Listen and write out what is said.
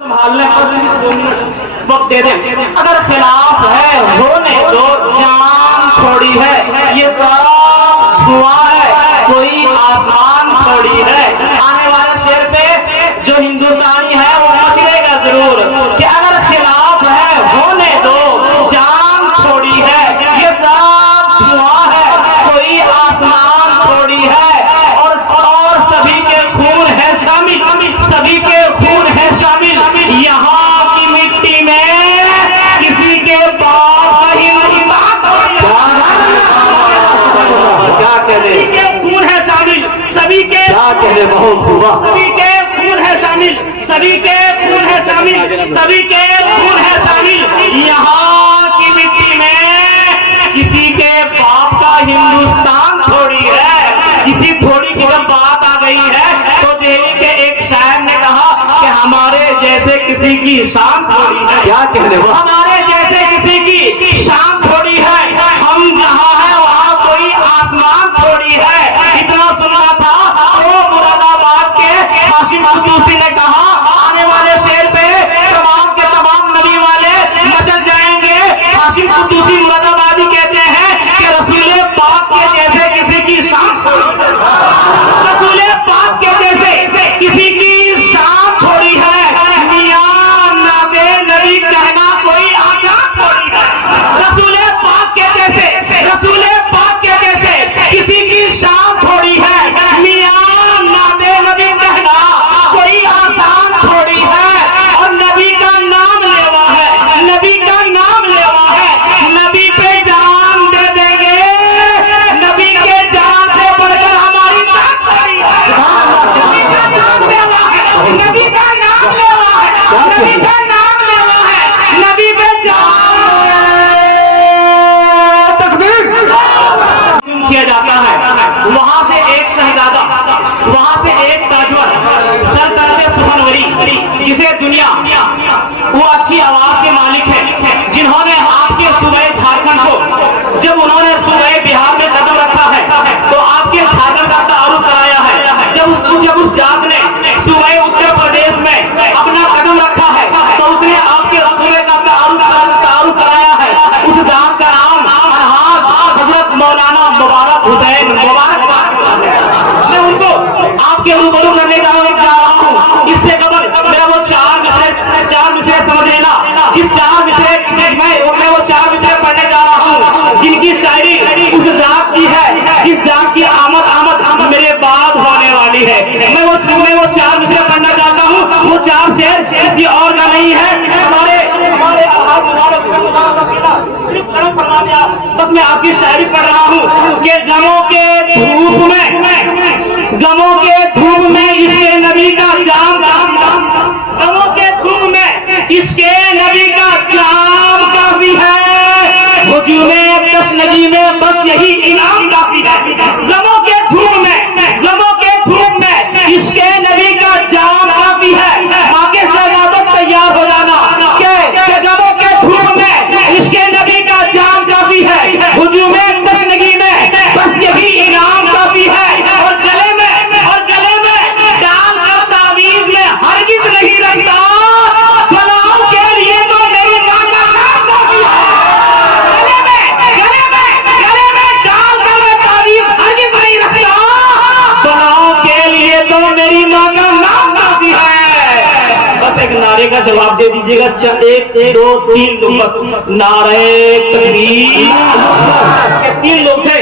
संभालने पर वक्त दे दें। अगर खिलाफ है होने दो, जान थोड़ी है, ये सब धुआं है, कोई आसान थोड़ी है। आने वाले शेर पे जो हिंदुस्तानी है वो मचलेगा जरूर कि अगर खिलाफ है होने दो, जान थोड़ी है, ये सब धुआं है, कोई आसमान थोड़ी है। और सभी के खून है शामिल, सभी के खून है शामिल यहाँ की मिट्टी में, किसी के पास ही नहीं। क्या कहने, सभी के खून है शामिल, सभी के क्या कहने, बहुत हुआ, सभी के खून है शामिल, सभी के खून है शामिल, सभी के खून है शामिल यहाँ की मिट्टी में, किसी के बाप का हिंदुस्तान थोड़ी है। इसी थोड़ी की जब बात आ गई है तो दिल्ली के एक शायर ने कहा कि हमारे जैसे किसी की शान थोड़ी है। क्या कहने, हमारे जैसे किसी की शान थोड़ी है, हम जहाँ है वहाँ कोई आसमान थोड़ी है। इतना सुना था तो मुरादाबाद के हाशिम कुदूसी ने कहा आने वाले शेर पे तमाम के तमाम नबी वाले मचल जाएंगे। हाशिम कुदूसी मुरादाबादी कहते हैं कि रसूल पाक के जैसे किसी की शान, रसूल पाक के जैसे किसी की शान थोड़ी है। मियां नादे नबी कहना कोई आसान थोड़ी है। रसूल पाक के जैसे, रसूल पाक के जैसे किसी की शान थोड़ी है। मियां नादे नबी कहना कोई आसान थोड़ी है। और नबी का नाम लेवा है, नबी का नाम लेवा है, नबी पे जान दे देंगे, नबी के जान से बढ़कर हमारी जान थोड़ी है। नबी का नाम लेवा है, नबी का नाम लेवा है, नबी का नाम लेवा है, नबी पे जान तकबीर किया जाता है। वहां से एक शहजादा, वहां से एक ताजवर सरताज सुखनवरी, जिसे दुनिया वो अच्छी आवाज के मालिक है, जिन्होंने आपके सूबे झारखंड को, जब उन्होंने सूबे बिहार में कदम रखा है तो आपके झारखंड का तारुफ कराया है। जब उस जात ने सूबे उत्तर प्रदेश में अपना कदम रखा है तो उसने आपके सूबे का तारुफ कराया है। उस जात का नाम हजरत मौलाना मुबारक हुसैन मुबारक। मैं उनको आपके रूबरू करने जा रहा हूँ। इससे कबल मैं वो चार विषय समझ लेना, जिस चार विषय मैं वो चार विषय पढ़ने जा रहा हूँ जिनकी शायरी उस जात की है जिस जात की आमद मेरे बाद होने वाली है। मैं वो चार विषय पढ़ना चाहता हूँ। वो चार शेर किसी और का नहीं है, हमारे सिर्फ करम फरमा दिया। बस मैं आपकी शायरी पढ़ रहा हूँ कि गमों के धूप में, गमों के धूप में इसके नबी का जाम, गमों के धूप में इसके नबी का जाम काफी है। हुजूमे तशनगी में बस यही इनाम काफी है। गमों के धूप में, गमों के धूप में इसके नबी का जाम काफी है। आगे शहजादत तैयार हो जाना कि गमों के धूप में इसके नबी का जाम काफी है। हुजूमे तशनगी में बस यही इनाम काफी है। और गले में डाल कर तावीज में हरगिज नहीं रखता, फलाह के लिए तो मेरी मां का नाम काफी है। गले में डाल कर मैं तावीज हरगिज नहीं रखता, फलाह के लिए तो मेरी मां का नाम काफी है। बस एक नारे का जवाब दे दीजिएगा, 1 2 3 लोग, बस नारे तकबीर। 3 लोग थे।